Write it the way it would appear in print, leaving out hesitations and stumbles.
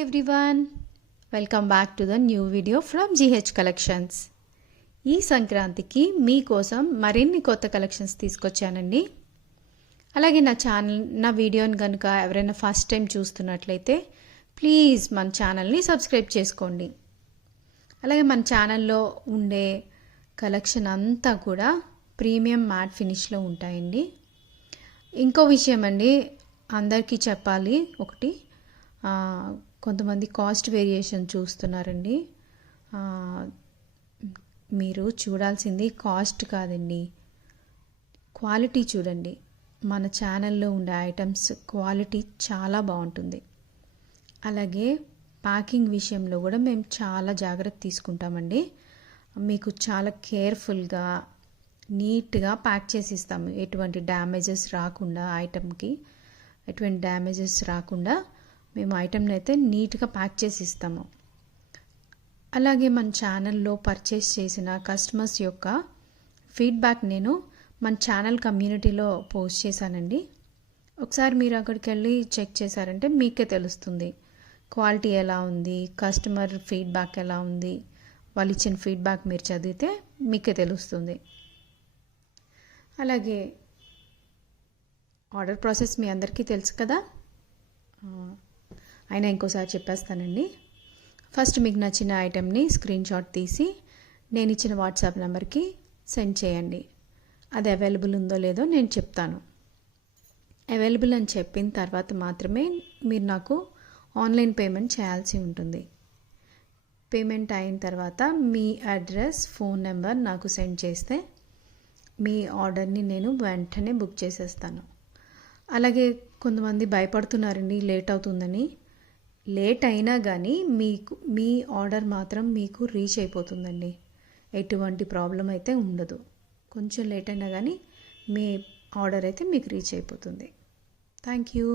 everyone, welcome back to the new video from GH Collections. ఈ సంక్రాంతికి మీకోసం మరిన్ని కొత్త కలెక్షన్స్ తీసుకొచ్చానండి. అలాగే నా వీడియోని కనుక ఎవరైనా ఫస్ట్ టైం చూస్తున్నట్లయితే ప్లీజ్ మన ఛానల్ని సబ్స్క్రైబ్ చేసుకోండి. అలాగే మన ఛానల్లో ఉండే కలెక్షన్ అంతా కూడా ప్రీమియం మ్యాట్ ఫినిష్లో ఉంటాయండి. ఇంకో విషయం అండి, అందరికీ చెప్పాలి ఒకటి, కొంతమంది కాస్ట్ వేరియేషన్ చూస్తున్నారండి. మీరు చూడాల్సింది కాస్ట్ కాదండి, క్వాలిటీ చూడండి. మన ఛానల్లో ఉండే ఐటమ్స్ క్వాలిటీ చాలా బాగుంటుంది. అలాగే ప్యాకింగ్ విషయంలో కూడా మేము చాలా జాగ్రత్త తీసుకుంటామండి. మీకు చాలా కేర్ఫుల్గా నీట్గా ప్యాక్ చేసి ఇస్తాము. ఎటువంటి డ్యామేజెస్ రాకుండా, ఐటమ్కి ఎటువంటి డ్యామేజెస్ రాకుండా మేము ఐటమ్ని అయితే నీట్గా ప్యాక్ చేసి ఇస్తాము. అలాగే మన ఛానల్లో పర్చేస్ చేసిన కస్టమర్స్ యొక్క ఫీడ్బ్యాక్ నేను మన ఛానల్ కమ్యూనిటీలో పోస్ట్ చేశానండి. ఒకసారి మీరు అక్కడికి వెళ్ళి చెక్ చేశారంటే మీకే తెలుస్తుంది క్వాలిటీ ఎలా ఉంది, కస్టమర్ ఫీడ్బ్యాక్ ఎలా ఉంది. వాళ్ళు ఇచ్చిన ఫీడ్బ్యాక్ మీరు చదివితే మీకే తెలుస్తుంది. అలాగే ఆర్డర్ ప్రాసెస్ మీ అందరికీ తెలుసు కదా, అయినా ఇంకోసారి చెప్పేస్తానండి. ఫస్ట్ మీకు నచ్చిన ఐటెంని స్క్రీన్ షాట్ తీసి నేను ఇచ్చిన వాట్సాప్ నెంబర్కి సెండ్ చేయండి. అది అవైలబుల్ ఉందో లేదో నేను చెప్తాను. అవైలబుల్ అని చెప్పిన తర్వాత మాత్రమే మీరు నాకు ఆన్లైన్ పేమెంట్ చేయాల్సి ఉంటుంది. పేమెంట్ అయిన తర్వాత మీ అడ్రస్, ఫోన్ నెంబర్ నాకు సెండ్ చేస్తే మీ ఆర్డర్ని నేను వెంటనే బుక్ చేసేస్తాను. అలాగే కొంతమంది భయపడుతున్నారండి లేట్ అవుతుందని. లేట్ అయినా కానీ మీ ఆర్డర్ మాత్రం మీకు రీచ్ అయిపోతుందండి. ఎటువంటి ప్రాబ్లం అయితే ఉండదు. కొంచెం లేట్ అయినా కానీ మీ ఆర్డర్ అయితే మీకు రీచ్ అయిపోతుంది. Thank you.